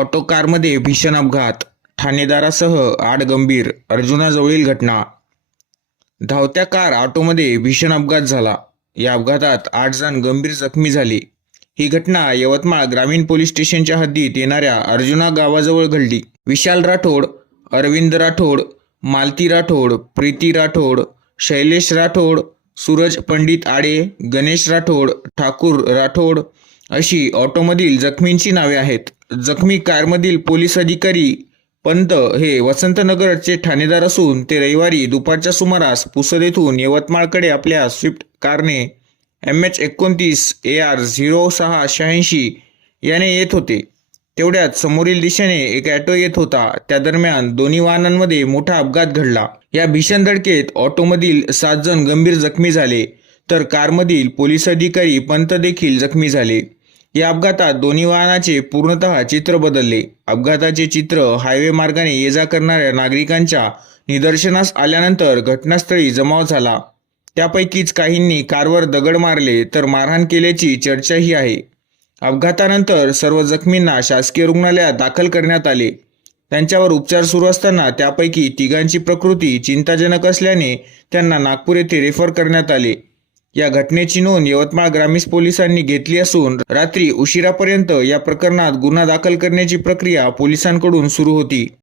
Auto कारमध्ये भीषण अपघात. ठाणेदारासह आठ गंभीर अर्जुनाजवळील घटना. धावत्या कार ऑटोमध्ये भीषण अपघात झाला. या अपघातात आठ जण गंभीर जखमी झाले. ही घटना यवतमाळ ग्रामीण पोलीस स्टेशनच्या हद्दीत येणाऱ्या अर्जुना गावाजवळ घडली. विशाल राठोड अरविंद राठोड मालती राठोड प्रीती राठोड शैलेश राठोड सूरज पंडित आडे गणेश राठोड ठाकूर राठोड अशी ऑटोमधील जखमींची नावे आहेत. जखमी कारमधील पोलीस अधिकारी पंत हे वसंतनगरचे ठाणेदार असून ते रविवारी दुपारच्या सुमारास पुसद येथून यवतमाळकडे आपल्या स्विफ्ट कारने एम एच एकोणतीस ए आर झिरो सहा शहाऐंशी याने येत होते. तेवढ्यात समोरील दिशेने एक ॲटो येत होता. त्या दरम्यान दोन्ही वाहनांमध्ये मोठा अपघात घडला. या भीषण धडकेत ऑटोमधील सात जण गंभीर जखमी झाले. तर कारमधील पोलीस अधिकारी पंत देखील जखमी झाले. या अपघातात दोन्ही वाहनाचे पूर्णतः चित्र बदलले. अपघाताचे चित्र हायवे मार्गाने ये जा करणाऱ्या नागरिकांच्या निदर्शनास आल्यानंतर घटनास्थळी जमाव झाला. त्यापैकीच काहींनी कारवर दगड मारले तर मारहाण केल्याची चर्चाही आहे. अपघातानंतर सर्व जखमींना शासकीय रुग्णालयात दाखल करण्यात आले. त्यांच्यावर उपचार सुरू असताना त्यापैकी तिघांची प्रकृती चिंताजनक असल्याने त्यांना नागपूर येथे रेफर करण्यात आले. या घटनेची नोंद यवतमाळ ग्रामीण पोलिसांनी घेतली असून रात्री उशिरापर्यंत या प्रकरणात गुन्हा दाखल करण्याची प्रक्रिया पोलिसांकडून सुरू होती.